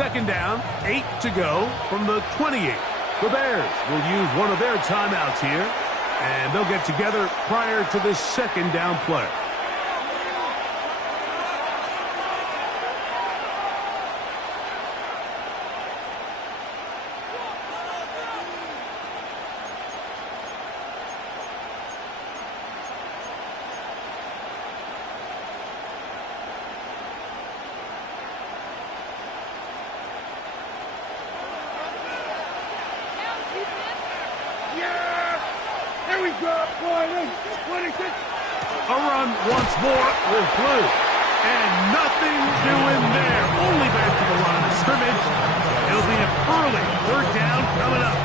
second down, 8 to go from the 28. The Bears will use one of their timeouts here, and they'll get together prior to the second down play. A run once more with Blue. And nothing doing there. Only back to the line of scrimmage. It'll be an early third down coming up.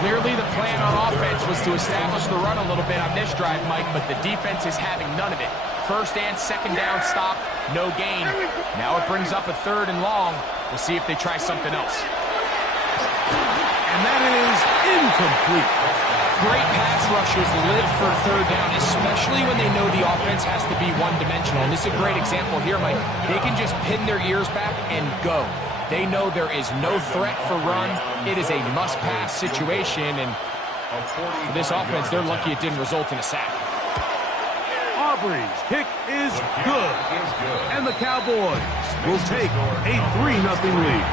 Clearly the plan on offense was to establish the run a little bit on this drive, Mike, but the defense is having none of it. First and second down stop, no gain. Now it brings up a third and long. We'll see if they try something else. And that is incomplete. Great pass rushers live for third down, especially when they know the offense has to be one-dimensional. And this is a great example here, Mike. They can just pin their ears back and go. They know there is no threat for run. It is a must-pass situation, and for this offense, they're lucky it didn't result in a sack. Aubrey's kick is good. And the Cowboys will take a 3-0 lead.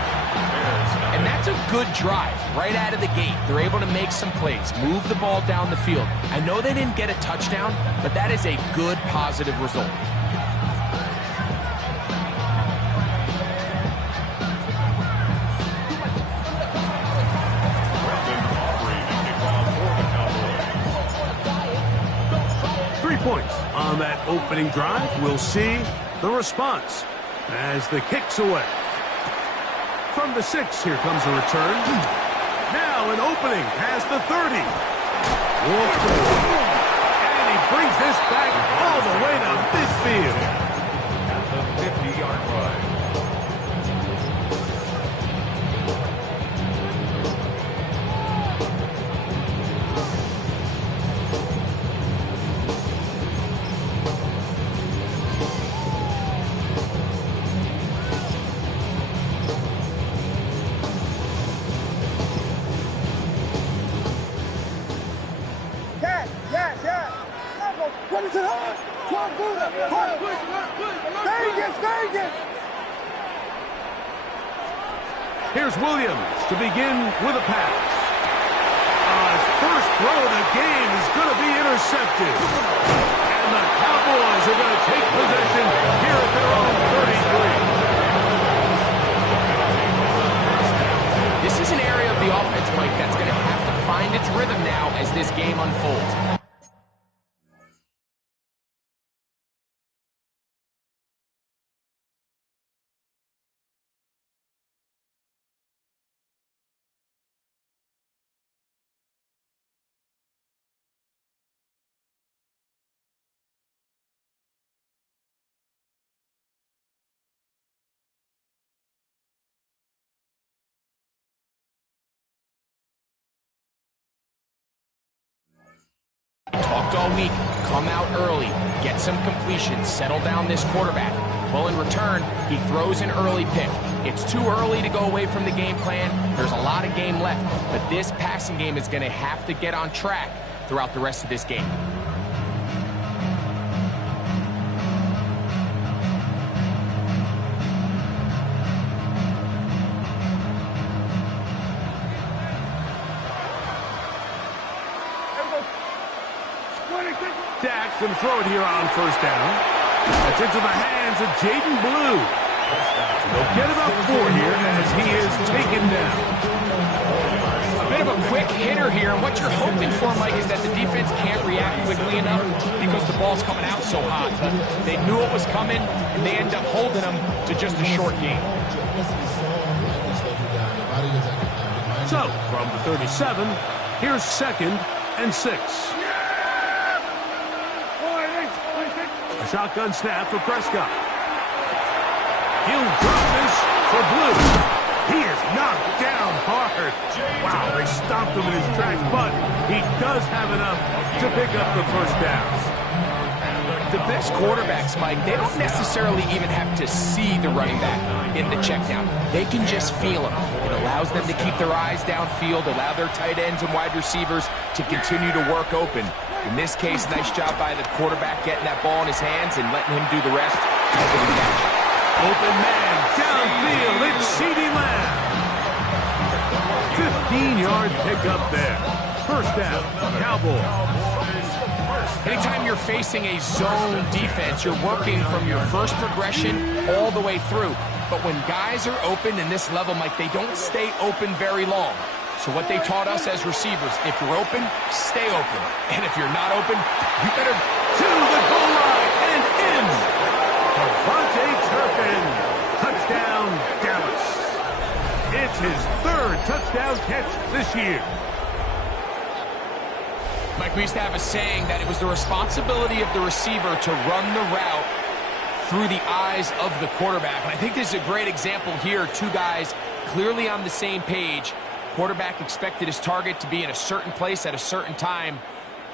And that's a good drive right out of the gate. They're able to make some plays, move the ball down the field. I know they didn't get a touchdown, but that is a good, positive result. Points on that opening drive. We'll see the response as the kick's away. From the 6, here comes a return. Now an opening past the 30. And he brings this back all the way to midfield. At the 50-yard line. Here's Williams to begin with a pass. His first throw of the game is going to be intercepted. And the Cowboys are going to take possession here at their own 33. This is an area of the offense, Mike, that's going to have to find its rhythm now as this game unfolds. Talked all week, come out early, get some completions, settle down this quarterback. Well, in return, he throws an early pick. It's too early to go away from the game plan. There's a lot of game left, but this passing game is going to have to get on track throughout the rest of this game. Dak's going to throw it here on first down. That's into the hands of Jaden Blue. They'll get about 4 here as he is taken down. A bit of a quick hitter here, and what you're hoping for, Mike, is that the defense can't react quickly enough because the ball's coming out so hot. But they knew it was coming, and they end up holding them to just a short game. So, from the 37, here's 2nd and 6. A shotgun snap for Prescott. He'll drop this for Blue. He is knocked down hard. Wow, they stopped him in his tracks, but he does have enough to pick up the first down. The best quarterbacks, Mike, they don't necessarily even have to see the running back in the check down. They can just feel him. It allows them to keep their eyes downfield, allow their tight ends and wide receivers to continue to work open. In this case, nice job by the quarterback getting that ball in his hands and letting him do the rest. Open man, downfield, it's CeeDee Lamb. 15-yard pickup there. First down, Cowboys. Anytime you're facing a zone defense, you're working from your first progression all the way through. But when guys are open in this level, Mike, they don't stay open very long. So what they taught us as receivers, if you're open, stay open. And if you're not open, you better to the goal line and in. KaVontae Turpin. Touchdown, Dallas. It's his third touchdown catch this year. Mike, we used to have a saying that it was the responsibility of the receiver to run the route through the eyes of the quarterback. And I think this is a great example here. Two guys clearly on the same page. Quarterback expected his target to be in a certain place at a certain time.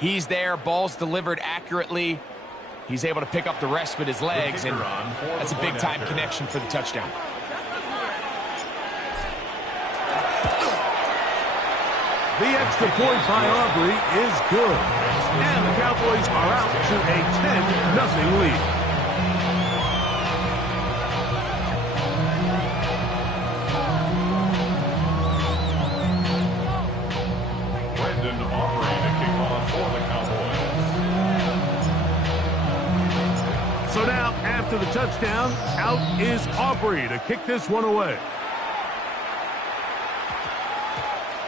He's there, ball's delivered accurately. He's able to pick up the rest with his legs, and that's a big-time connection for the touchdown. The extra point by Aubrey is good. And the Cowboys are out to a 10-0 lead. Brandon Aubrey to kick off for the Cowboys. So now, after the touchdown, out is Aubrey to kick this one away.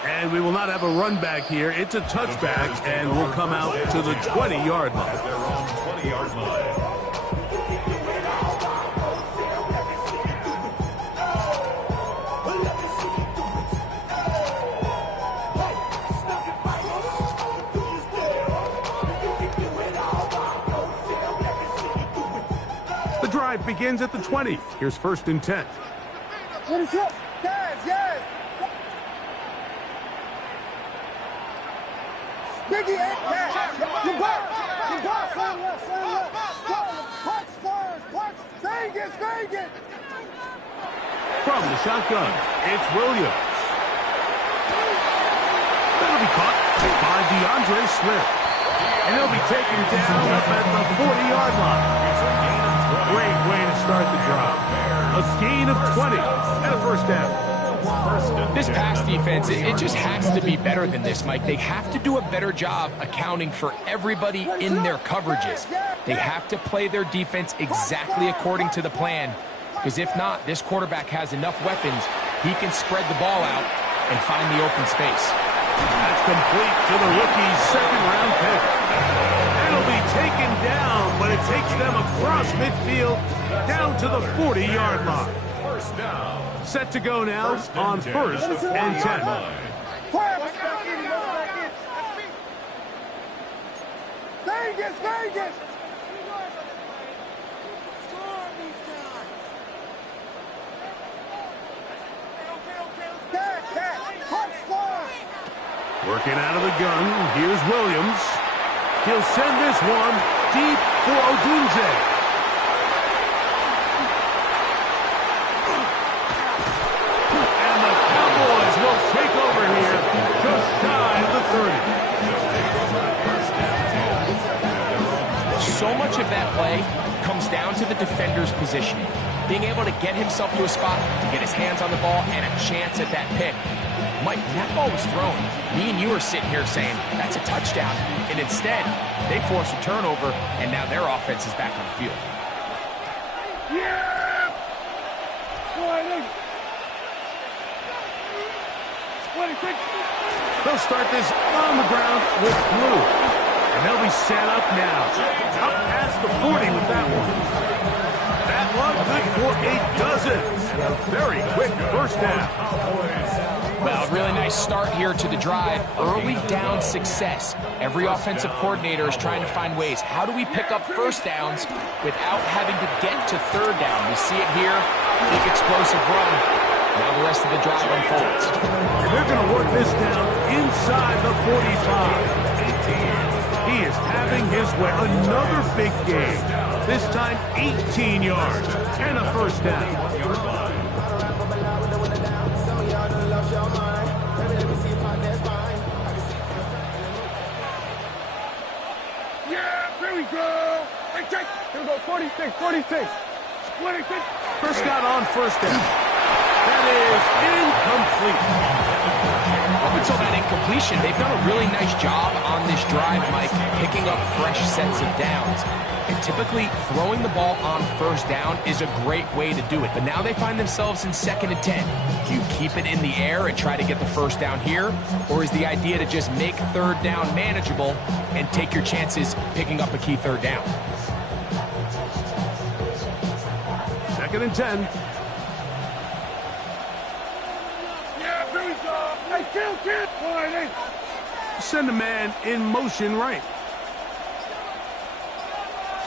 And we will not have a run back here. It's a touchback, and we'll come out to the 20-yard line. They're on 20-yard line. The drive begins at the 20. Here's first and 10. What is up? Yes. Biggie ain't that. You back. Same left. Punch first. Vegas. From the shotgun, it's Williams. That'll be caught by DeAndre Swift. And he'll be taken down up at the 40-yard line. Great way to start the drive. A gain of 20 and a first down. This pass defense, it just has to be better than this, Mike. They have to do a better job accounting for everybody in their coverages. They have to play their defense exactly according to the plan, because if not, this quarterback has enough weapons. He can spread the ball out and find the open space. That's complete to the rookie's second-round pick. It'll be taken down, but it takes them across midfield down to the 40-yard line. First down. Set to go now on first and 10. Vegas. Working out of the gun, here's Williams. He'll send this one deep for Odunze. Take over here, just shy of the 30. So much of that play comes down to the defender's positioning. Being able to get himself to a spot, to get his hands on the ball, and a chance at that pick. Mike, when that ball was thrown, me and you are sitting here saying, that's a touchdown. And instead, they force a turnover, and now their offense is back on the field. They'll start this on the ground with Blue. And they'll be set up now. Up past the 40 with that one. That one good for a dozen. And a very quick first down. Well, a really nice start here to the drive. Early down success. Every offensive coordinator is trying to find ways. How do we pick up first downs without having to get to third down? We see it here. Big explosive run. Now the rest of the drive unfolds. And they're going to work this down inside the 45. He is having his way. Another big game. This time 18 yards and a first down. Yeah, here we go. Hey, check. Here we go. 46, 46. 26. Prescott on first down. That is incomplete. Up until that incompletion, they've done a really nice job on this drive, Mike, picking up fresh sets of downs. And typically, throwing the ball on first down is a great way to do it. But now they find themselves in 2nd and 10. Do you keep it in the air and try to get the first down here? Or is the idea to just make 3rd down manageable and take your chances picking up a key 3rd down? 2nd and 10. Yeah, here we go. Hey, kill. Boy, Send a man in motion right.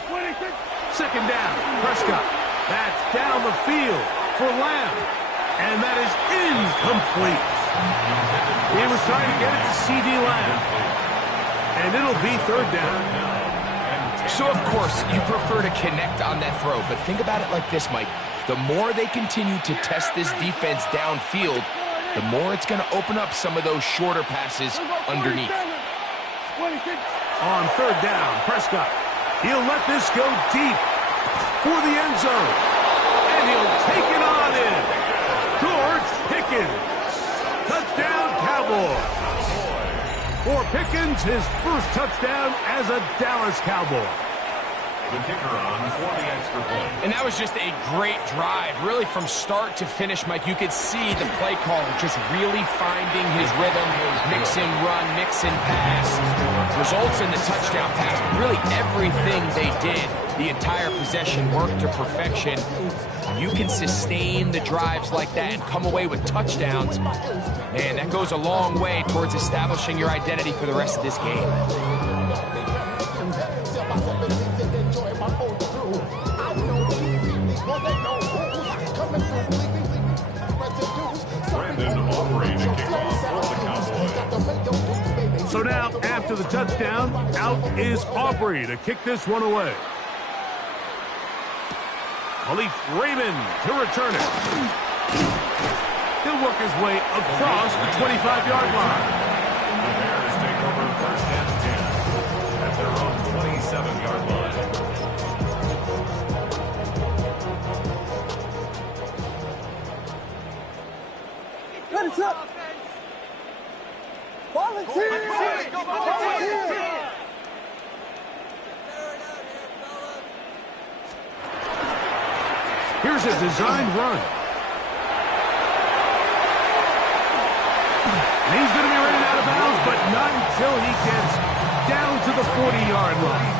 26. 2nd down. Prescott. That's down the field for Lamb. And that is incomplete. He was trying to get it to C.D. Lamb. And it'll be 3rd down. So, of course, you prefer to connect on that throw, but think about it like this, Mike. The more they continue to test this defense downfield, the more it's going to open up some of those shorter passes underneath. 26. On 3rd down, Prescott. He'll let this go deep for the end zone. And he'll take it on in. George Pickens. Touchdown, Cowboys. For Pickens, his first touchdown as a Dallas Cowboy. The kicker on for the extra point. And that was just a great drive, really from start to finish, Mike. You could see the play caller just really finding his rhythm, mix and run, mix and pass. Results in the touchdown pass. Really everything they did, the entire possession worked to perfection. You can sustain the drives like that and come away with touchdowns. Man, that goes a long way towards establishing your identity for the rest of this game. Brandon Aubrey to kick off for the Cowboys. So now, after the touchdown, out is Aubrey to kick this one away. Khalif Raymond to return it. He'll work his way across the 25-yard line. The Bears take over 1st and 10 at their own 27-yard line. Let it up. Volunteer. Here's a designed run. And he's going to be running out of bounds, but not until he gets down to the 40-yard line.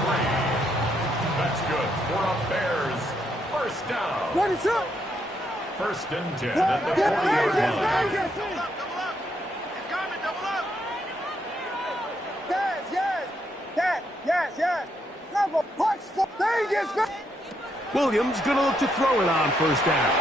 That's good for a Bears 1st down. Let it up. 1st and 10 at the 40-yard line. Yes. Never punch the Vegas. Williams going to look to throw it on 1st down.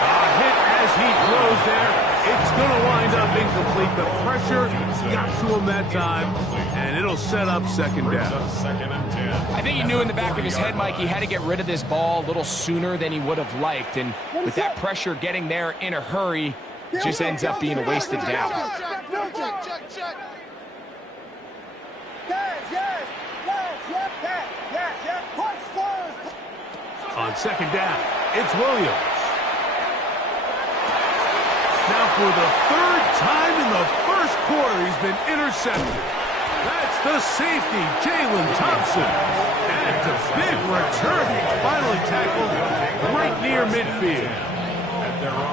A hit as he throws there. It's going to wind up incomplete. The pressure got to him that time, and it'll set up 2nd down. 2nd and 10. I think he knew in the back of his head, Mike, he had to get rid of this ball a little sooner than he would have liked. And with that pressure getting there in a hurry, it just ends up being a wasted down. On 2nd down, it's Williams. Now for the 3rd time in the 1st quarter, he's been intercepted. That's the safety, Jalen Thompson. And it's a big return. Finally tackled right near midfield.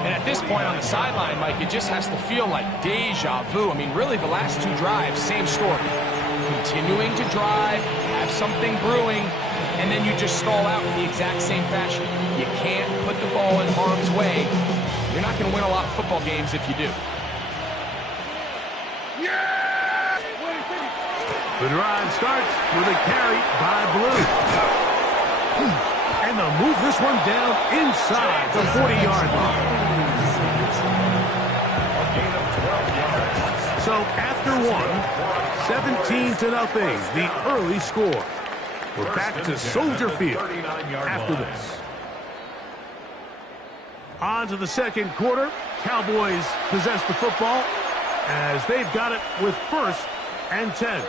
And at this point on the sideline, Mike, it just has to feel like deja vu. I mean, really, the last 2 drives, same story. Continuing to drive, have something brewing, and then you just stall out in the exact same fashion. You can't put the ball in harm's way. You're not going to win a lot of football games if you do. The drive starts with a carry by Blue. And they'll move this one down inside the 40-yard line. So after 1, 17-0, the early score. We're back to Soldier Field after this. On to the second quarter. Cowboys possess the football as they've got it with 1st and 10.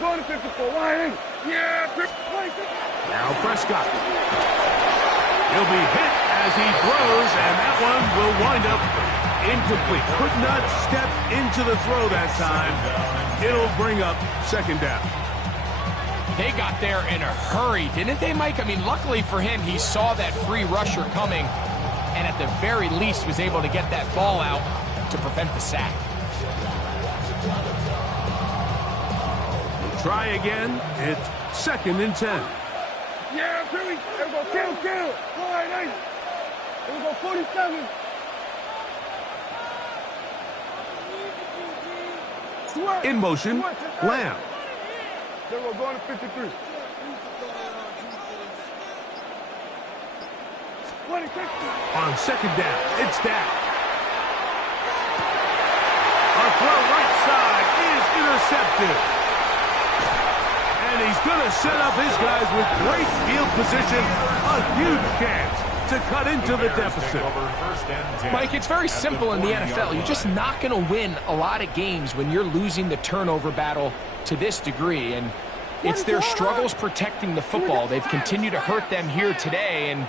Going to 54. Wide. Yeah. Now Prescott. He'll be hit as he throws, and that one will wind up incomplete. Could not step into the throw that time. It'll bring up 2nd down. They got there in a hurry, didn't they, Mike? I mean, luckily for him, he saw that free rusher coming, and at the very least was able to get that ball out to prevent the sack. Try again. It's 2nd and 10. Yeah, Billy. There we go. Kill. All right, hey. There we go. 47. In motion, Lamb. There we go. Going to 53. 26. On 2nd down, it's Dak. Our throw right side is intercepted. And he's going to set up his guys with great field position. A huge chance to cut into the deficit. Mike, it's very simple in the NFL. You're just not going to win a lot of games when you're losing the turnover battle to this degree. And it's their struggles protecting the football. They've continued to hurt them here today, and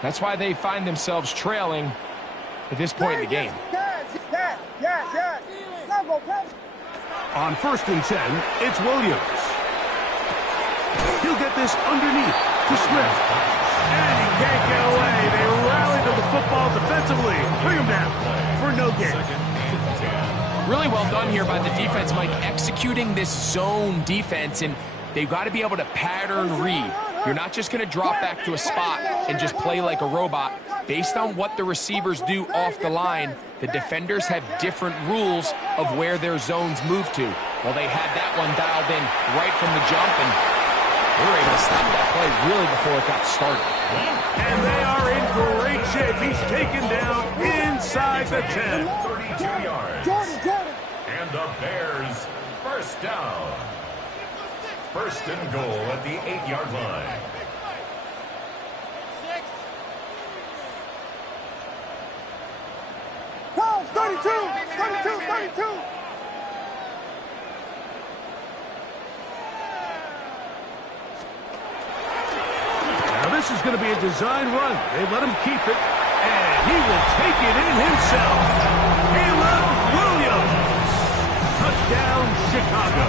that's why they find themselves trailing at this point in the game. On 1st and 10, it's Williams. He'll get this underneath to Swift. And he can't get away. They rally to the football defensively. Bring him down for no gain. Really well done here by the defense, Mike, executing this zone defense, and they've got to be able to pattern read. You're not just going to drop back to a spot and just play like a robot. Based on what the receivers do off the line, the defenders have different rules of where their zones move to. Well, they had that one dialed in right from the jump, and they were able to stop that play really before it got started. And they are in great shape. He's taken down inside the 10. 32 yards. And the Bears 1st down. 1st and goal at the 8-yard line. Go, 32. Now this is going to be a design run. They let him keep it, and he will take it in himself. Caleb Williams. Touchdown, Chicago.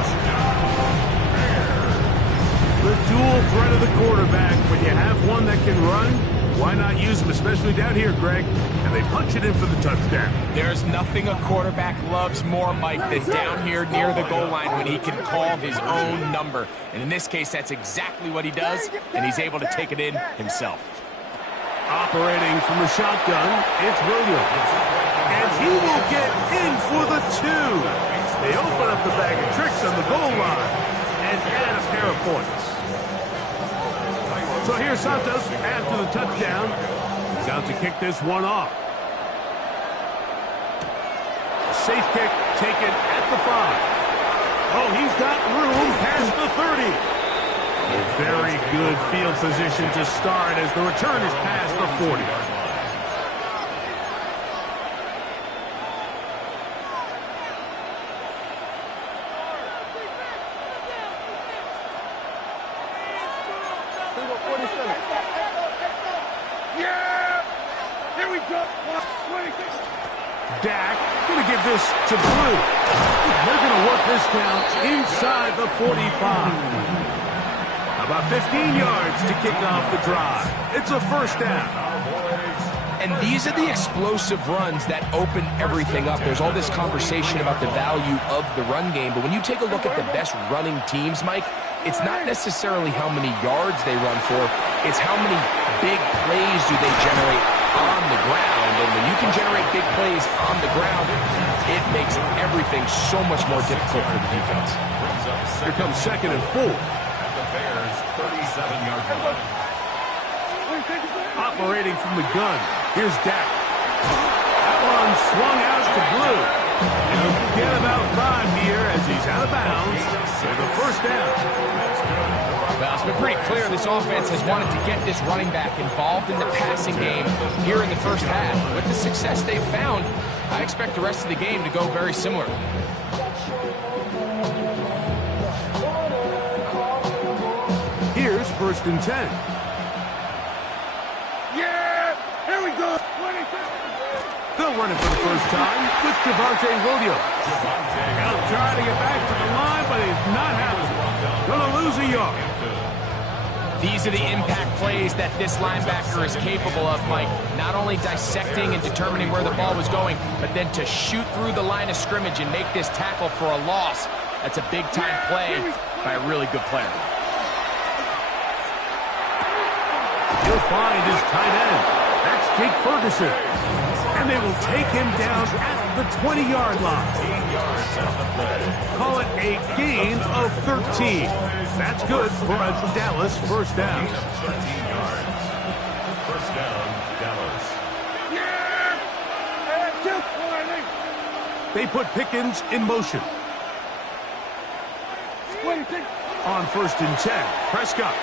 The dual threat of the quarterback. When you have one that can run, why not use him, especially down here, Greg? And they punch it in for the touchdown. There's nothing a quarterback loves more, Mike, than down here near the goal line when he can call his own number. And in this case, that's exactly what he does, and he's able to take it in himself. Operating from the shotgun, it's Williams. And he will get in for the 2. They open up the bag of tricks on the goal line and add a pair of points. So here's Santos after the touchdown. He's out to kick this one off. Safe kick taken at the 5. Oh, he's got room past the 30. A very good field position to start as the return is past the 40. Dak going to give this to Blue. They're going to work this down inside the 45. About 15 yards to kick off the drive. It's a 1st down. And these are the explosive runs that open everything up. There's all this conversation about the value of the run game, but when you take a look at the best running teams, Mike, it's not necessarily how many yards they run for, it's how many big plays do they generate on the ground. And when you can generate big plays on the ground, it makes everything so much more difficult for the defense. Here comes 2nd and 4. At the Bears 37-yard line. Operating from the gun, here's Dak. That one swung out to Blue. And he'll get about 5 here as he's out of bounds for the first down. Well, it's been pretty clear this offense has wanted to get this running back involved in the passing game here in the first half. With the success they've found, I expect the rest of the game to go very similar. Here's 1st and 10. Yeah! Here we go! They'll run it for the first time with Javonte Williams. He'll try to get back to the line, but he's not having it. Gonna lose a yard. These are the impact plays that this linebacker is capable of, Mike. Not only dissecting and determining where the ball was going, but then to shoot through the line of scrimmage and make this tackle for a loss. That's a big-time play by a really good player. He'll find his tight end. That's Jake Ferguson. And they will take him down at the 20-yard line. Call it a gain of 13. That's good for a Dallas first down. 13 yards. First down, Dallas. They put Pickens in motion. On 1st and 10, Prescott.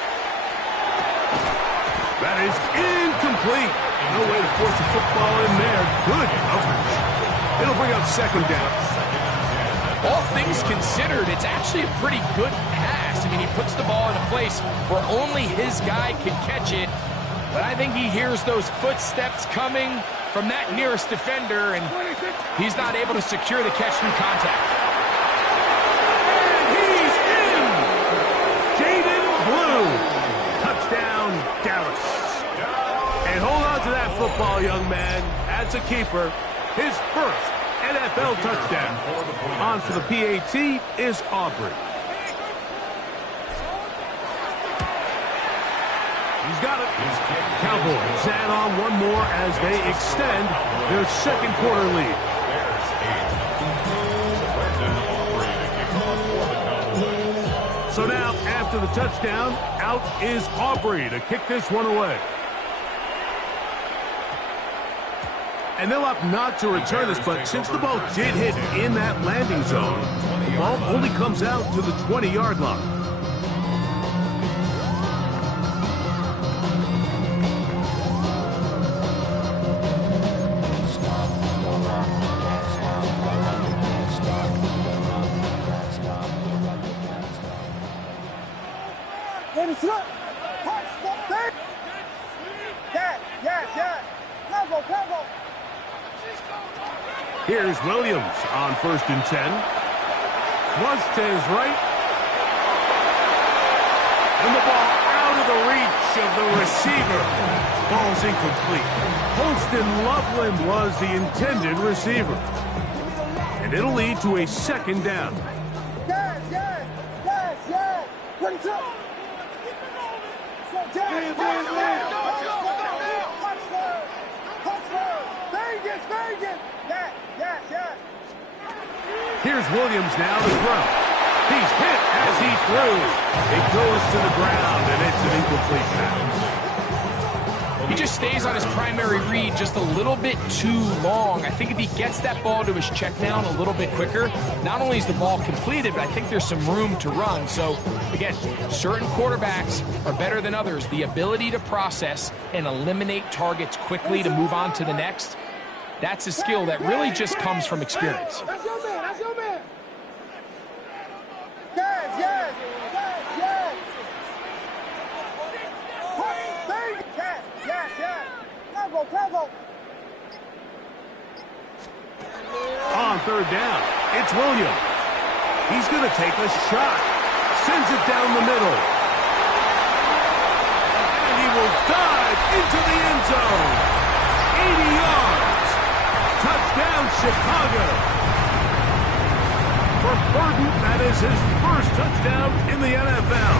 That is incomplete. No way to force the football in there. Good coverage. It'll bring up 2nd down. All things considered, it's actually a pretty good pass. I mean, he puts the ball in a place where only his guy can catch it. But I think he hears those footsteps coming from that nearest defender, and he's not able to secure the catch through contact. And he's in! Jaden Blue. Touchdown, Dallas. And hold on to that football, young man. That's a keeper. His first NFL touchdown. On for the PAT is Aubrey. He's got it. Cowboys add on one more as they extend their 2nd quarter lead. So now, after the touchdown, out is Aubrey to kick this one away. And they'll opt not to return this, but since the ball did hit in that landing zone, the ball only comes out to the 20-yard line. Here's Williams on 1st and 10. Flush to his right. And the ball out of the reach of the receiver. Ball's incomplete. Holston Loveland was the intended receiver. And it'll lead to a 2nd down. Yes! What's up? Vegas! Yes! Here's Williams now to throw. He's hit as he threw. It goes to the ground, and it's an incomplete pass. He just stays on his primary read just a little bit too long. I think if he gets that ball to his check down a little bit quicker, not only is the ball completed, but I think there's some room to run. So, again, certain quarterbacks are better than others. The ability to process and eliminate targets quickly to move on to the next, that's a skill that really just comes from experience. That's your man! Bravo! On 3rd down, it's Williams. He's going to take a shot. Sends it down the middle. And he will dive into the end zone. 80 yards. Touchdown, Chicago. For Burden, that is his first touchdown in the NFL.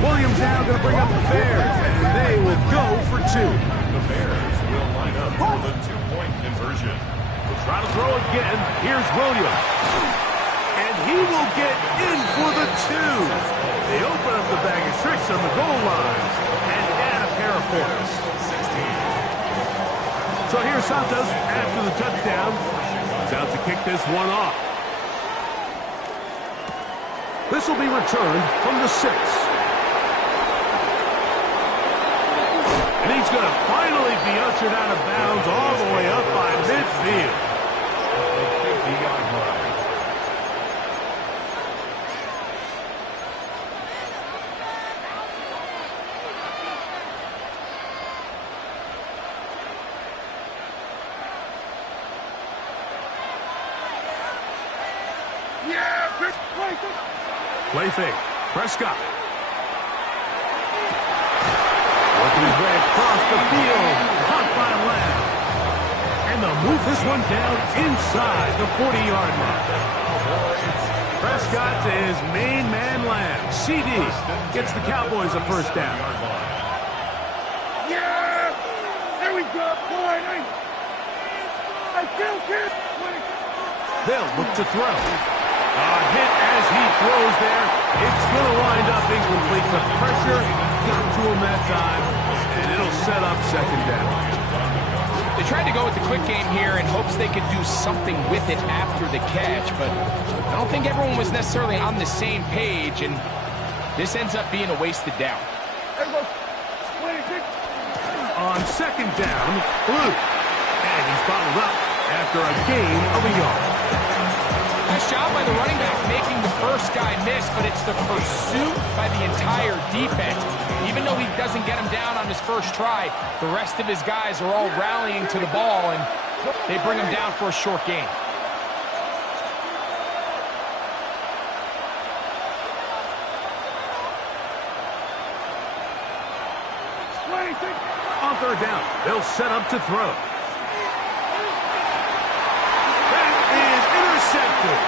Williams now going to bring up the Bears, and they will go for 2. The Bears will line up for the 2-point conversion. We'll try to throw again. Here's Williams. And he will get in for the 2. They open up the bag of tricks on the goal line and add a pair of points. So here's Santos after the touchdown. He's out to kick this one off. This will be returned from the 6. And he's going to finally be ushered out of bounds all the way up by midfield. Play fake. Prescott. Working his way across the field. Caught by Lamb. And they'll move this one down inside the 40-yard line. Prescott to his main man, Lamb. CD gets the Cowboys a first down. Yeah! There we go, boy! I feel good! They'll look to throw. A hit as he throws there. It's going to wind up incomplete. The pressure got to him that time, and it'll set up second down. They tried to go with the quick game here in hopes they could do something with it after the catch, but I don't think everyone was necessarily on the same page, and this ends up being a wasted down. On second down, Blue. And he's bottled up after a gain of a yard. Nice job by the running back making the first guy miss, but it's the pursuit by the entire defense. Even though he doesn't get him down on his first try, the rest of his guys are all rallying to the ball, and they bring him down for a short gain. On third down, they'll set up to throw. Intercepted.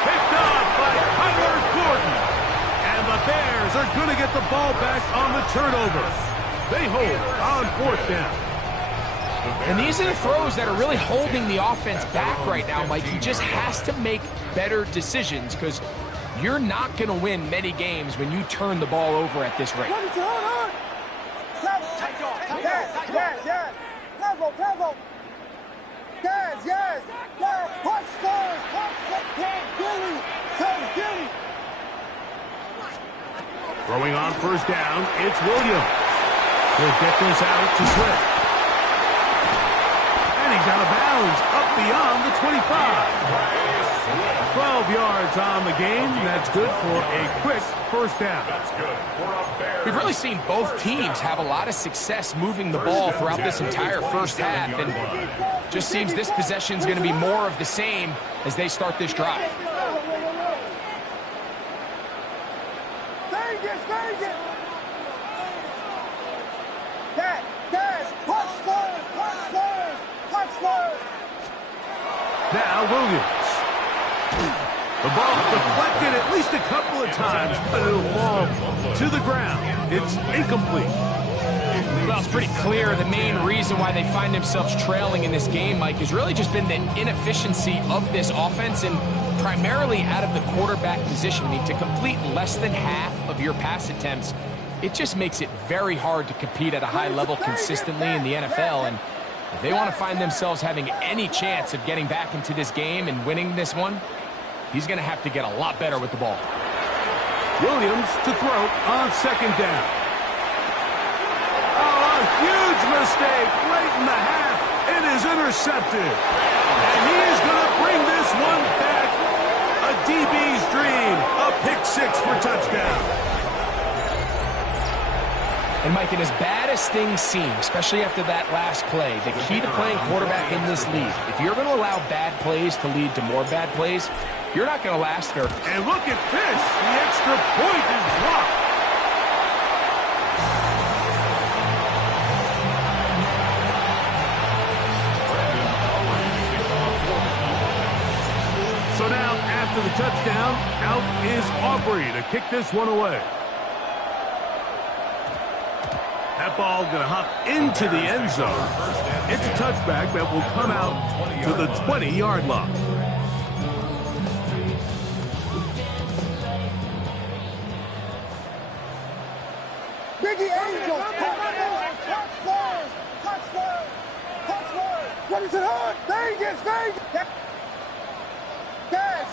Picked off by Kyler Gordon. And the Bears are going to get the ball back on the turnover. They hold on fourth down. And these are the throws that are really holding the offense back right now, Mike. He just has to make better decisions because you're not going to win many games when you turn the ball over at this rate. Throwing on first down, it's Williams. He'll get this out to Swift. And he's out of bounds, up beyond the 25. 12 yards on the game. That's good for a quick first down. We've really seen both teams have a lot of success moving the ball throughout this entire first half, and just seems this possession is going to be more of the same as they start this drive. Now Williams. The ball deflected at least a couple of times, but it'll fall to the ground. It's incomplete. Well, it's pretty clear the main reason why they find themselves trailing in this game, Mike, has really just been the inefficiency of this offense and primarily out of the quarterback position. I mean, to complete less than half of your pass attempts, it just makes it very hard to compete at a high level consistently in the NFL. And if they want to find themselves having any chance of getting back into this game and winning this one, he's going to have to get a lot better with the ball. Williams to throw on second down. Oh, a huge mistake late in the half. It is intercepted. And he is going to bring this one back. A DB's dream. A pick six for touchdown. And, Mike, and as bad as things seem, especially after that last play, the key to playing quarterback in this league, if you're going to allow bad plays to lead to more bad plays, you're not going to last very long. And look at this. The extra point is blocked. So now, after the touchdown, out is Aubrey to kick this one away. That ball going to hop into the end zone. It's a touchback that will come out to the 20-yard line. Biggie Angel, touchdown, touchdown, touchdown, touchdown. Ready to hook. Vegas, Vegas. Yes.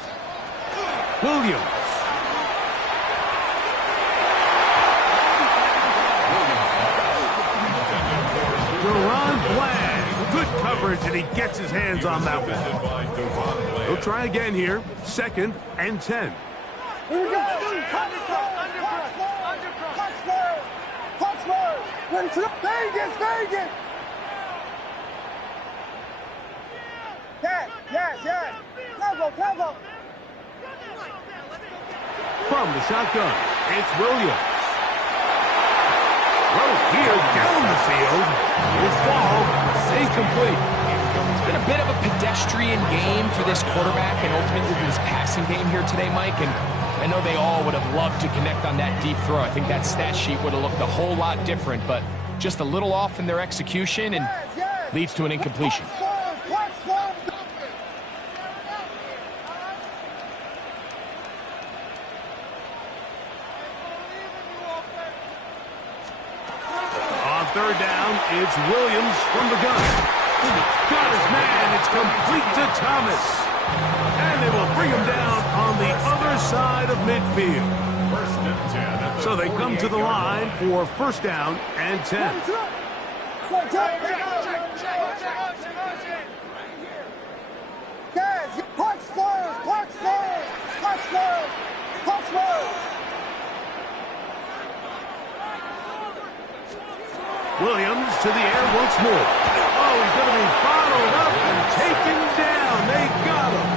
Williams. Deron Bland. Good coverage, and he gets his hands on that one. He'll try again here. 2nd and 10. Here we go. Punchword. Ready to hook. Vegas, Vegas. Yes. Tempo. From the shotgun, it's Williams. Throw here down the field. Will fall. Incomplete. It's been a bit of a pedestrian game for this quarterback and ultimately this passing game here today, Mike. And I know they all would have loved to connect on that deep throw. I think that stat sheet would have looked a whole lot different, but just a little off in their execution and leads to an incompletion. On 3rd down, it's Williams from the gun. Got his man. It's complete to Thomas. And they will bring him down on the other side of midfield. 1st and 10. So they come to the line for 1st down and 10. Williams to the air once more. Oh, he's going to be bottled up and taken down. They got him.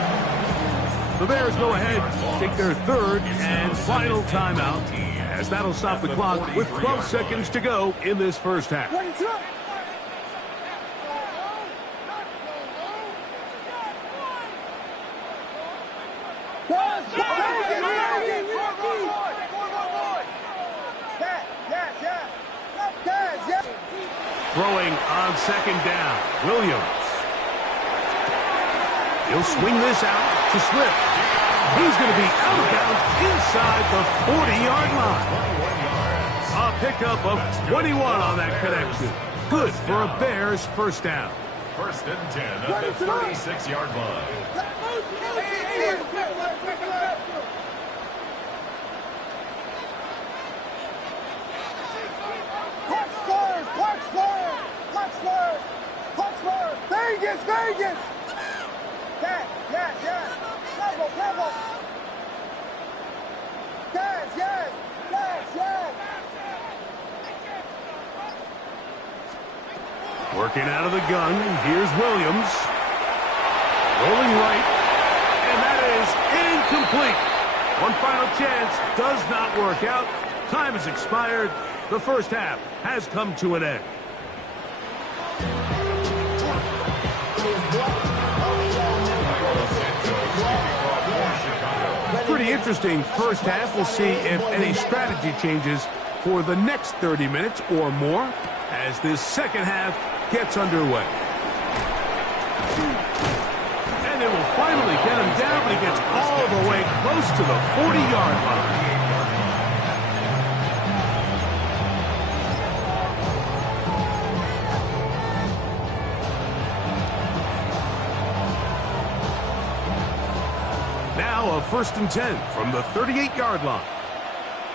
The Bears go ahead, take their 3rd and final timeout, as that'll stop the clock with 12 seconds to go in this 1st half. Throwing on 2nd down, Williams. He'll swing this out to Swift. He's going to be out of bounds inside the 40-yard line. A pickup of 21 on that connection. Good for a Bears 1st down. 1st and 10 at the 36-yard line. Vegas. Yes. Tempo. Yes. Working out of the gun, here's Williams. Rolling right, and that is incomplete. One final chance does not work out. Time has expired. The 1st half has come to an end. Pretty interesting 1st half. We'll see if any strategy changes for the next 30 minutes or more as this 2nd half gets underway. And they will finally get him down, but he gets all the way close to the 40-yard line. Now a 1st and 10 from the 38-yard line.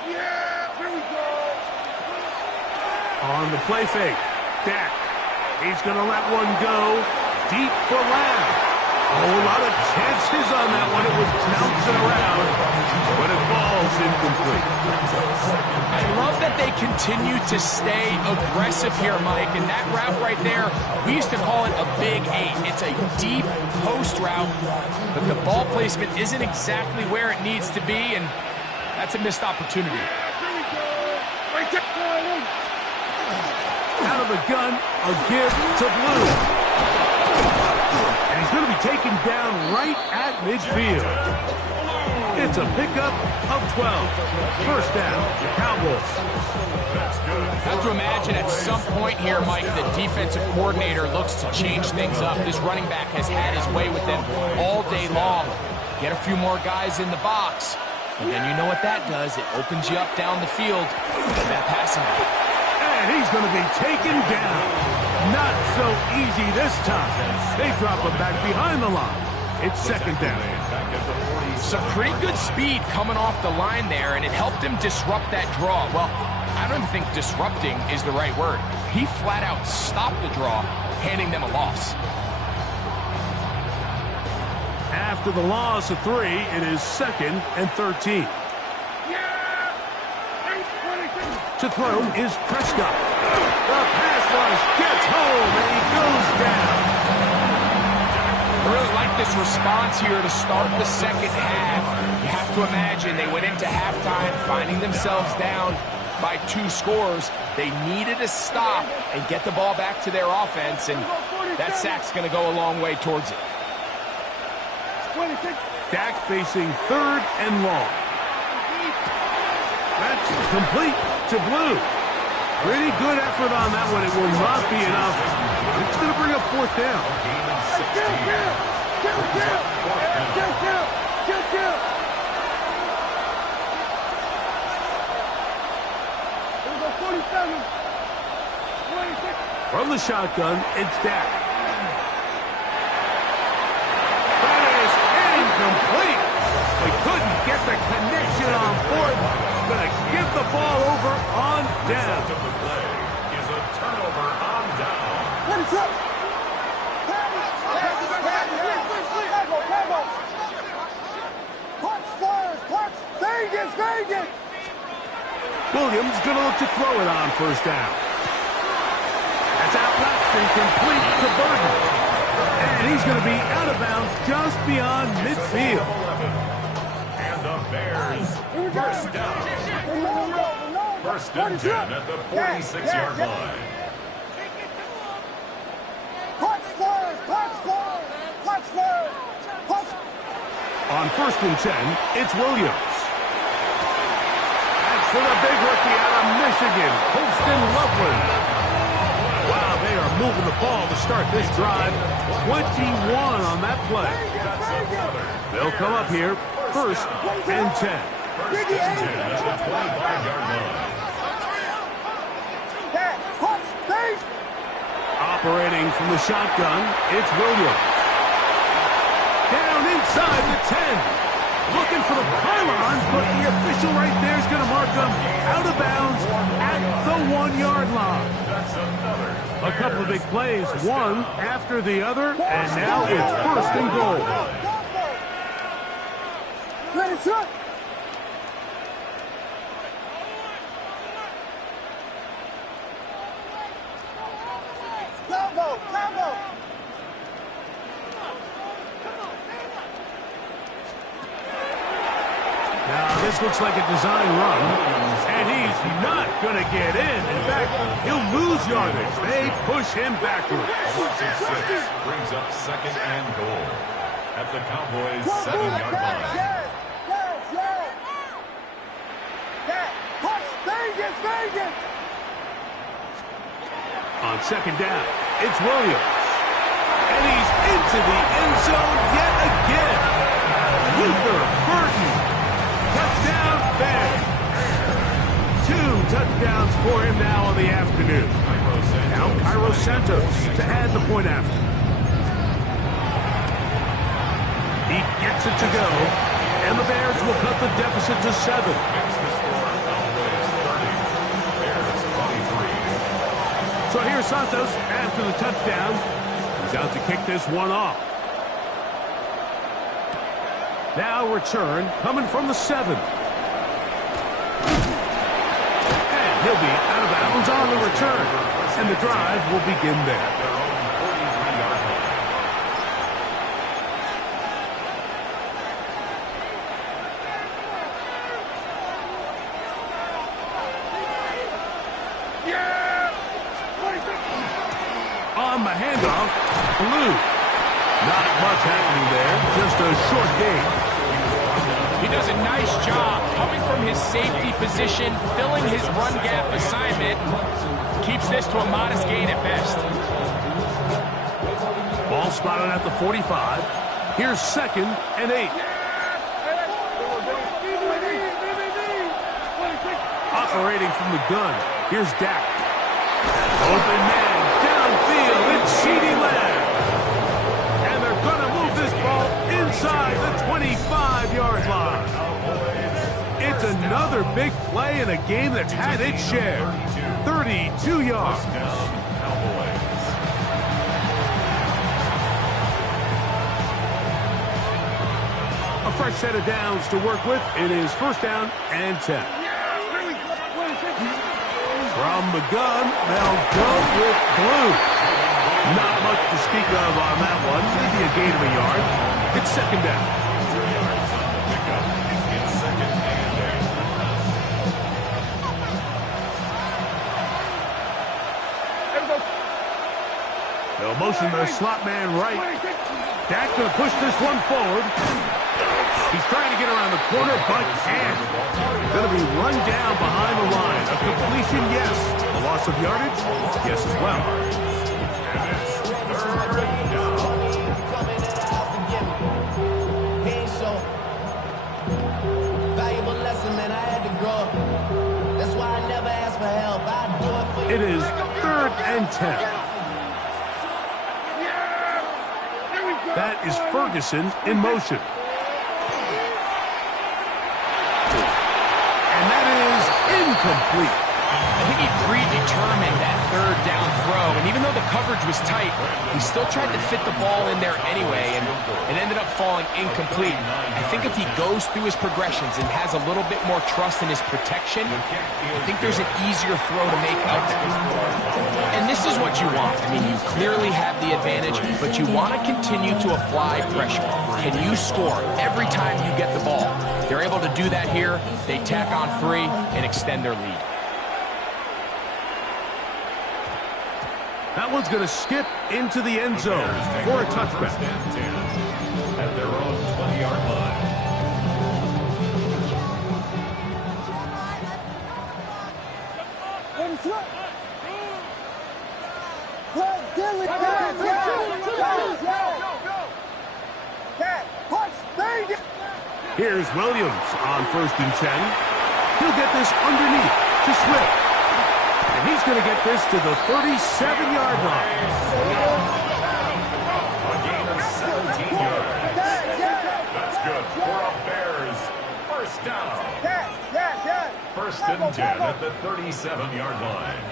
Yeah, here we go. On the play fake, Dak. He's going to let one go deep for Lamb. A whole lot of chances on that one. It was bouncing around, but it falls incomplete. I love that they continue to stay aggressive here, Mike, and that route right there, we used to call it a big 8. It's a deep post route, but the ball placement isn't exactly where it needs to be, and that's a missed opportunity. Out of the gun, a give to Blue. And he's going to be taken down right at midfield. It's a pickup of 12. 1st down, Cowboys. I have to imagine at some point here, Mike, the defensive coordinator looks to change things up. This running back has had his way with them all day long. Get a few more guys in the box, and then you know what that does. It opens you up down the field with that passing game. And he's going to be taken down. Not so easy this time. They drop him back behind the line. It's second down. Some pretty good speed coming off the line there, and it helped him disrupt that draw. Well, I don't think disrupting is the right word. He flat out stopped the draw, handing them a loss. After the loss of 3, it is second and 13. To throw is Prescott. The pass rush gets home, and he goes down. I really like this response here to start the second half. You have to imagine they went into halftime finding themselves down by 2 scores. They needed to stop and get the ball back to their offense, and that sack's going to go a long way towards it. Dak facing third and long. That's complete to Blue. Pretty good effort on that one. It will not be enough. It's going to bring up fourth down. From the shotgun, it's Dak. That is incomplete. They couldn't get the connection on fourth. Going to give the ball over on down. The play is a turnover on down. Vegas! Williams going to look to throw it on first down. That's out left and complete to Burton. And he's going to be out of bounds just beyond midfield. And the Bears, first down. First and 10 at the 46-yard line. On first and 10, it's Williams. That's for the big rookie out of Michigan, Holston Loveland. Wow, they are moving the ball to start this drive. 21 on that play. They'll come up here, first and 10. First and 10 at the 25-yard line. Operating from the shotgun, it's Williams. Down inside the 10. Looking for the pylons, but the official right there is going to mark them out of bounds at the 1-yard line. A couple of big plays, one after the other, and now it's first and goal. Now, this looks like a design run, and he's not going to get in. In fact, he'll lose yardage. They push him backwards. First and 6 brings up second and goal at the Cowboys' 7-yard line. On second down, it's Williams. And he's into the end zone yet again. Luther Burton. Touchdown, Bears. 2 touchdowns for him now on the afternoon. Now Cairo Santos to add the point after. He gets it to go, and the Bears will cut the deficit to 7. So here's Santos after the touchdown. He's out to kick this one off. Now return coming from the 7. And he'll be out of bounds on the return. And the drive will begin there. On the handoff, Blue. Not much happening there, just a short game. He does a nice job coming from his safety position, filling his run gap assignment. Keeps this to a modest gain at best. Ball spotted at the 45. Here's second and 8. Operating from the gun, here's Dak. Open man, downfield. in a game that's had its share. 32 yards. A fresh set of downs to work with. It is first down and 10. From the gun, they'll go with blue. Not much to speak of on that one. Maybe a gain of a yard. It's second down. 2 yards on the pickup. It's second and 8. They'll motion the slot man right. Dak going to push this one forward. He's trying to get around the corner, but can't. Going to be run down behind the line. A completion, yes. A loss of yardage, yes as well. And it's third down. Valuable lesson, man. I had to grow up. That's why I never ask for help. I do it for you. It is third and 10. That is Ferguson in motion. And that is incomplete. I think he predetermined that third down throw, and even though the coverage was tight, he still tried to fit the ball in there anyway, and it ended up falling incomplete. I think if he goes through his progressions and has a little bit more trust in his protection, I think there's an easier throw to make out there. And this is what you want. I mean, you clearly have the advantage, but you want to continue to apply pressure. Can you score every time you get the ball? They're able to do that here. They tack on 3 and extend their lead. That one's going to skip into the end zone for a touchback. At their own 20-yard line. Here's Williams on first and 10. He'll get this underneath to Swift. And he's going to get this to the 37-yard line. A gain of 17 yards. That's good for a Bears first down. First and 10 at the 37-yard line.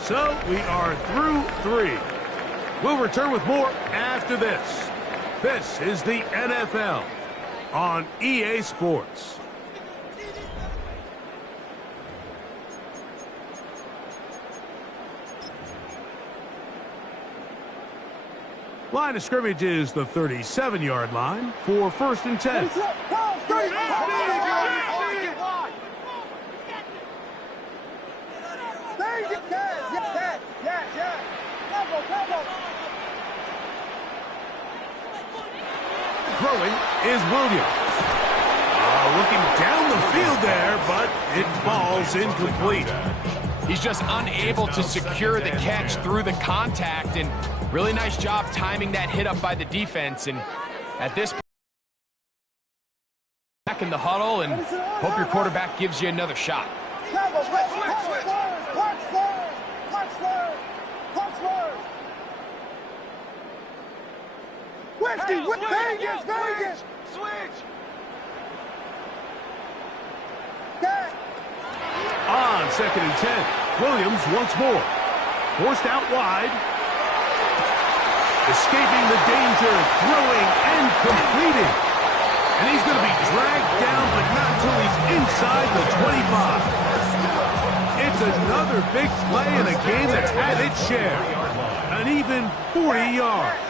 So we are through 3. We'll return with more after this. This is the NFL on EA Sports. Line of scrimmage is the 37-yard line for first and 10. Throwing is Williams. Looking down the field there, but it falls incomplete. He's just unable to secure the catch through the contact, and really nice job timing that hit up by the defense. And at this point, back in the huddle, and hope your quarterback gives you another shot. Vegas! Switch! On second and 10, Williams once more. Forced out wide. Escaping the danger, throwing and completing. And he's going to be dragged down, but not until he's inside the 25. It's another big play in a game that's had its share. An even 40 yards.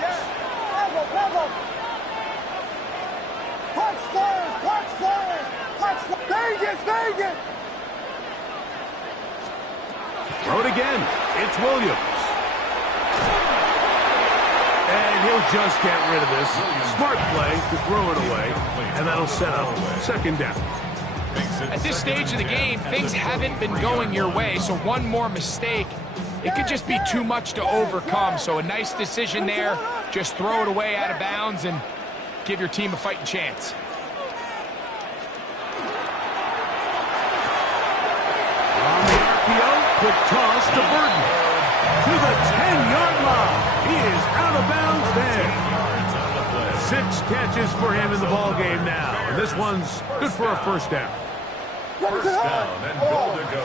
Vegas! Throw it again. It's Williams. And he'll just get rid of this. Smart play to throw it away. And that'll set up second down. At this stage of the game, things haven't been going your way, so one more mistake, it could just be too much to overcome. So a nice decision there. Just throw it away out of bounds and give your team a fighting chance. Quick toss to Burton. To the 10-yard line. He is out of bounds there. 6 catches. catches for him in the ball game now. And this one's good for a first down. First down and goal to go.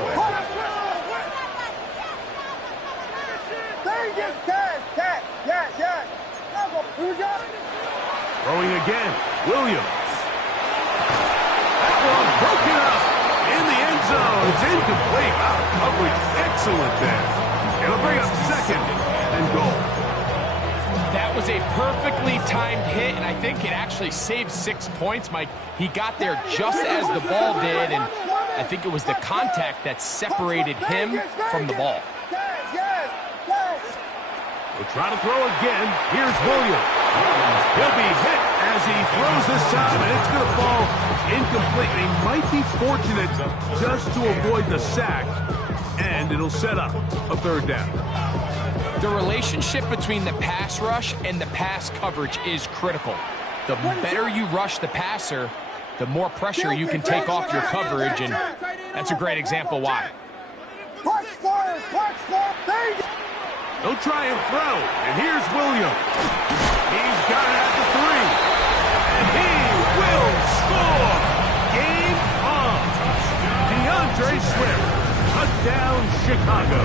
Throwing again, Williams. That one broken up in the end zone. It's incomplete. Wow, coverage excellent there. It'll bring up second and goal. That was a perfectly timed hit, and I think it actually saved 6 points, Mike. He got there just as the ball did, and I think it was the contact that separated him from the ball. We'll try to throw again. Here's Williams. He'll be hit as he throws this time, and it's going to fall incomplete. He might be fortunate just to avoid the sack, and it'll set up a third down. The relationship between the pass rush and the pass coverage is critical. The better you rush the passer, the more pressure you can take off your coverage, and that's a great example why. They'll try and throw, and here's Williams. He's got it at the 3, and he will score. Game on. DeAndre Swift, touchdown Chicago.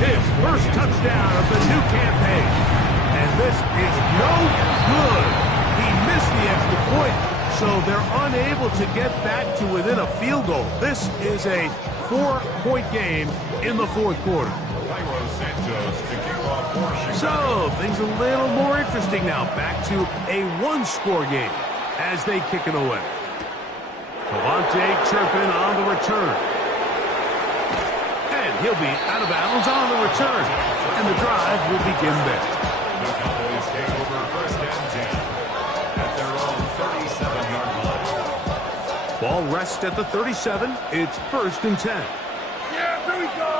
His first touchdown of the new campaign, and this is no good. He missed the extra point, so they're unable to get back to within a field goal. This is a 4-point game in the fourth quarter. So, things a little more interesting now. Back to a one-score game as they kick it away. Devontae Turpin on the return. And he'll be out of bounds on the return. And the drive will begin there. The Cowboys take over first and 10 at their own 37-yard line. Ball rests at the 37. It's first and 10. Yeah, here we go.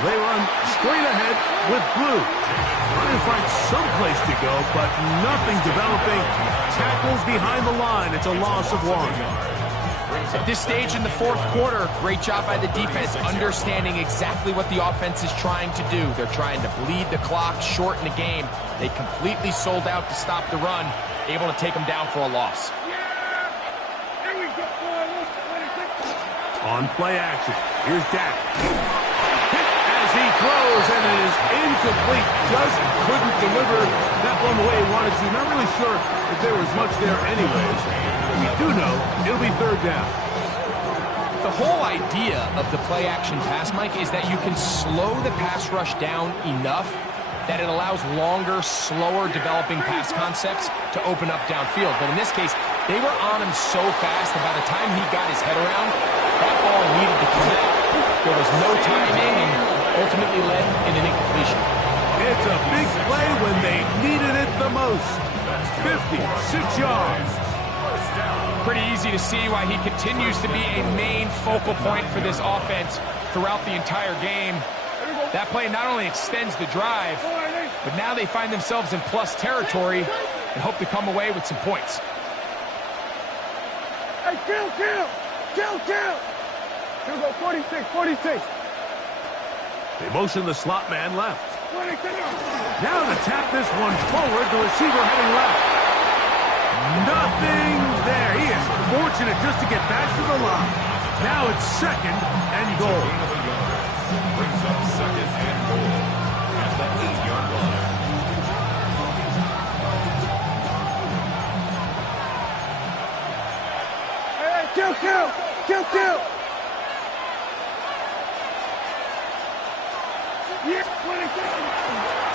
They run straight ahead with Blue. Trying to find some place to go, but nothing developing. Tackles behind the line. It's a loss of 1. At this stage in the fourth quarter, great job by the defense, understanding exactly what the offense is trying to do. They're trying to bleed the clock, shorten the game. They completely sold out to stop the run, able to take them down for a loss. On play action, here's Dak. He throws, and it is incomplete. Just couldn't deliver that one the way he wanted to. Not really sure if there was much there anyways. We do know it'll be third down. The whole idea of the play-action pass, Mike, is that you can slow the pass rush down enough that it allows longer, slower developing pass concepts to open up downfield. But in this case, they were on him so fast that by the time he got his head around, that ball needed to come out. There was no timing, and ultimately led in an incompletion. It's a big play when they needed it the most. 56 yards. Pretty easy to see why he continues to be a main focal point for this offense throughout the entire game. That play not only extends the drive, but now they find themselves in plus territory and hope to come away with some points. Hey, kill! Here we go, 46. They motion the slot man left. Now to tap this one forward, the receiver heading left. Nothing there. He is fortunate just to get back to the line. Now it's second and goal. Brings up second and goal at the 8-yard line. Hey, kill!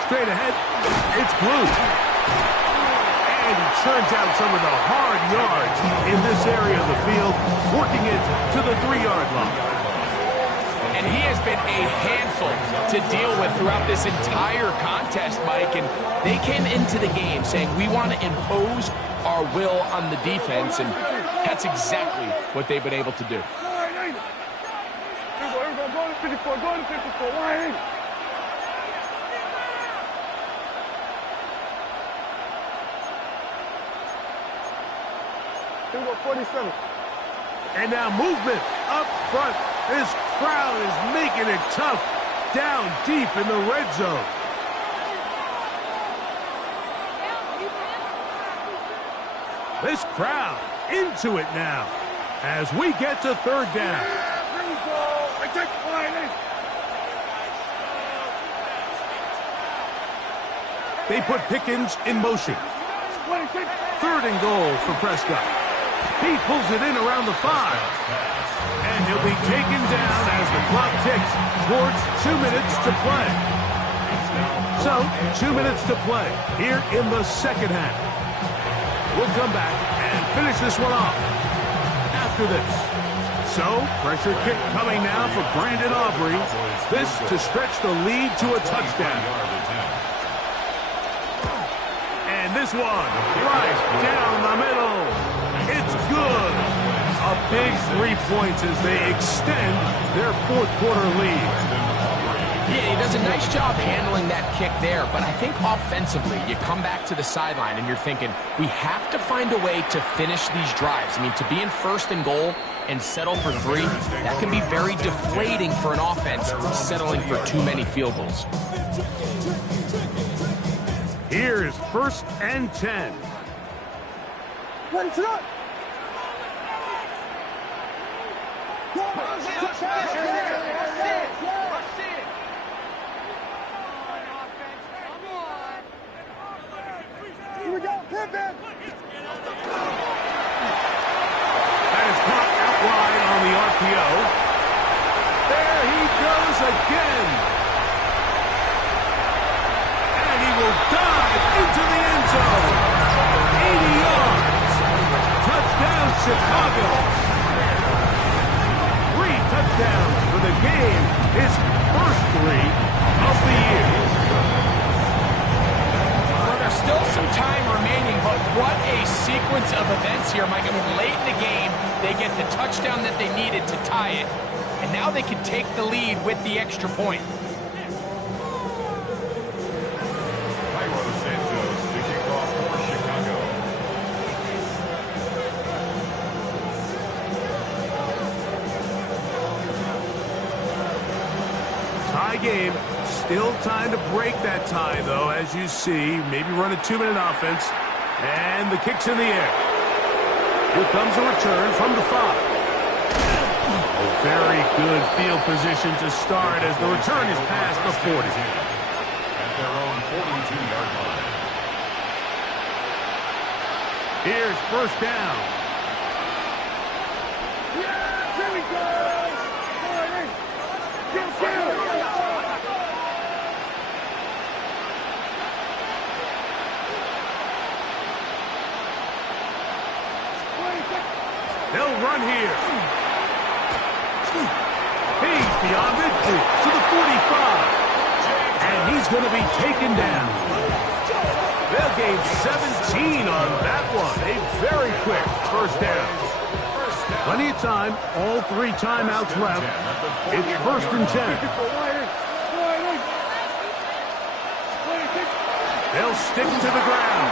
Straight ahead, it's Blue. And he churns out some of the hard yards in this area of the field, working it to the 3-yard line. And he has been a handful to deal with throughout this entire contest, Mike. And they came into the game saying, we want to impose our will on the defense. And that's exactly what they've been able to do. Here we go, go to 54, 180. Here we go, 47. And now movement up front. This crowd is making it tough down deep in the red zone. This crowd into it now as we get to third down. Here we go. I take line. They put Pickens in motion. 26. Third and goal for Prescott. He pulls it in around the 5. And he'll be taken down as the clock ticks towards 2 minutes to play. So, 2 minutes to play here in the second half. We'll come back and finish this one off after this. So, pressure kick coming now for Brandon Aubrey. This to stretch the lead to a touchdown. And this one, right down the middle. It's good. A big 3 points as they extend their fourth quarter lead. Yeah, he does a nice job handling that kick there, but I think offensively, you come back to the sideline and you're thinking, we have to find a way to finish these drives. I mean, to be in first and goal and settle for 3, that can be very deflating for an offense settling for too many field goals. Here's first and 10. Ready, sit up. Here we go, pivot. That is caught out wide on the RPO. There he goes again. And he will dive into the end zone. 80 yards. Touchdown, Chicago. 3 touchdowns for the game. His first 3 of the year. Well, there's still some time remaining, but what a sequence of events here, Mike. I mean, late in the game, they get the touchdown that they needed to tie it, and now they can take the lead with the extra point. Cairo Santos to kick off for Chicago. Tie game. Still time to break that tie, though, as you see. Maybe run a 2-minute offense. And the kick's in the air. Here comes a return from the 5. A very good field position to start as the return is past the 40. At their own 42-yard line. Here's first down. Yeah, here we go. Get. They'll run here. He's beyond midfield to the 45. And he's going to be taken down. They'll gain 17 on that one. A very quick first down. Plenty of time. All 3 timeouts left. It's first and 10. They'll stick to the ground.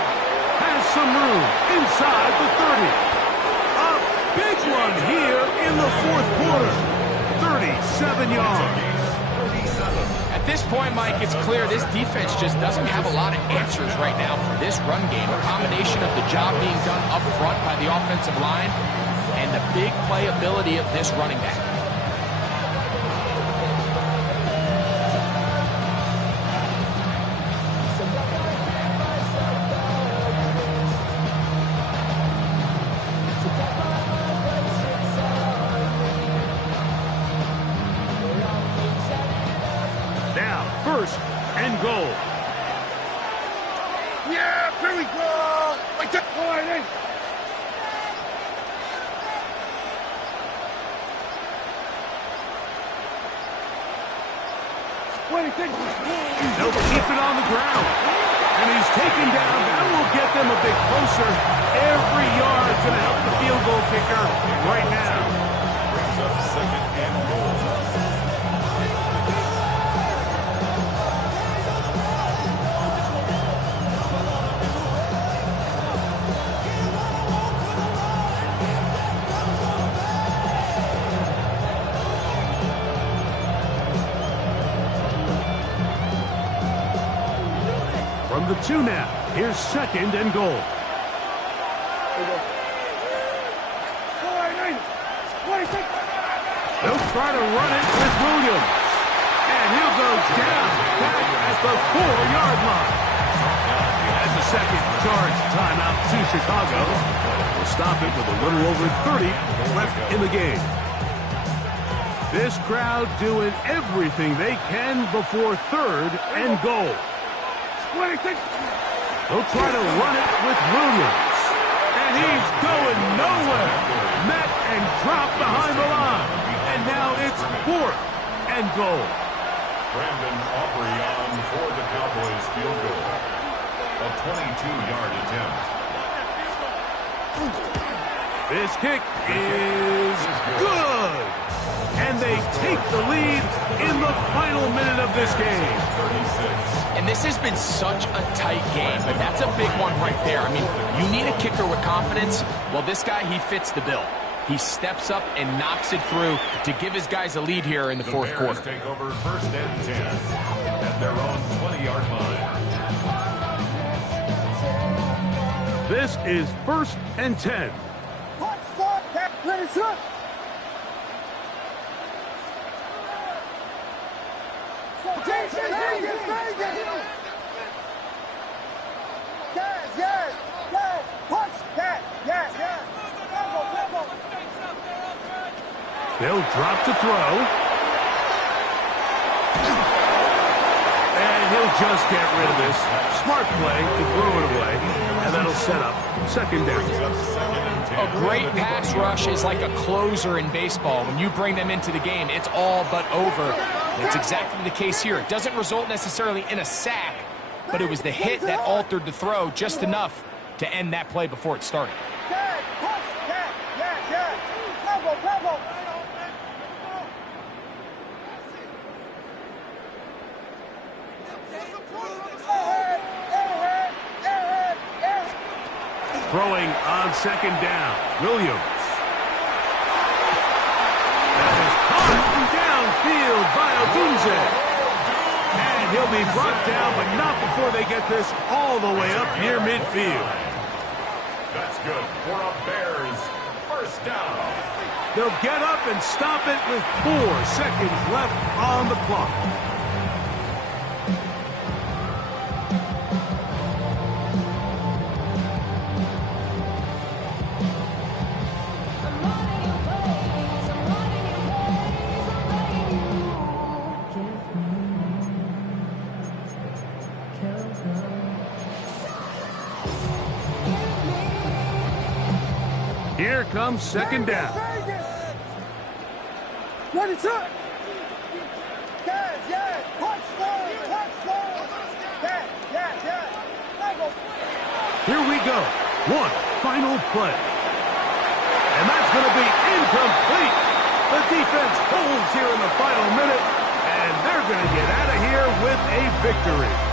Has some room inside the 30. Big one here in the fourth quarter. 37 yards. At this point, Mike, it's clear this defense just doesn't have a lot of answers right now for this run game. A combination of the job being done up front by the offensive line and the big playability of this running back. First and goal. Yeah, here we go. I took line. They'll keep it on the ground. And he's taken down. That will get them a bit closer. Every yard's going to help the field goal kicker right now. Brings up second and goal. From the 2 now, here's second and goal. Here we go. try to run it with Williams. And he'll go down back at the 4-yard line. That's a second charge timeout to Chicago. We'll stop it with a little over 30 left in the game. This crowd doing everything they can before 3rd and goal. They'll try to run it with Williams. And he's going nowhere. Met and dropped behind the line. And now it's 4th and goal. Brandon Aubrey on for the Cowboys field goal. A 22-yard attempt. This kick is good. And they take the lead in the final minute of this game. 36. And this has been such a tight game, but that's a big one right there. I mean, you need a kicker with confidence. Well, this guy, he fits the bill. He steps up and knocks it through to give his guys a lead here in the fourth quarter. Take over 1st and 10 at their own 20-yard line. This is 1st and 10. They'll drop to throw. And he'll just get rid of this. Smart play to throw it away. And that'll set up 2nd down. A great pass rush is like a closer in baseball. When you bring them into the game, it's all but over. That's exactly the case here. It doesn't result necessarily in a sack, but it was the hit that altered the throw just enough to end that play before it started. Throwing on 2nd down. Williams. That is caught downfield by Odunze. And he'll be brought down, but not before they get this all the way up near midfield. That's good for a Bears 1st down. They'll get up and stop it with 4 seconds left on the clock. Here comes 2nd down. Ready, set. Here we go. One final play. And that's going to be incomplete. The defense holds here in the final minute, and they're going to get out of here with a victory.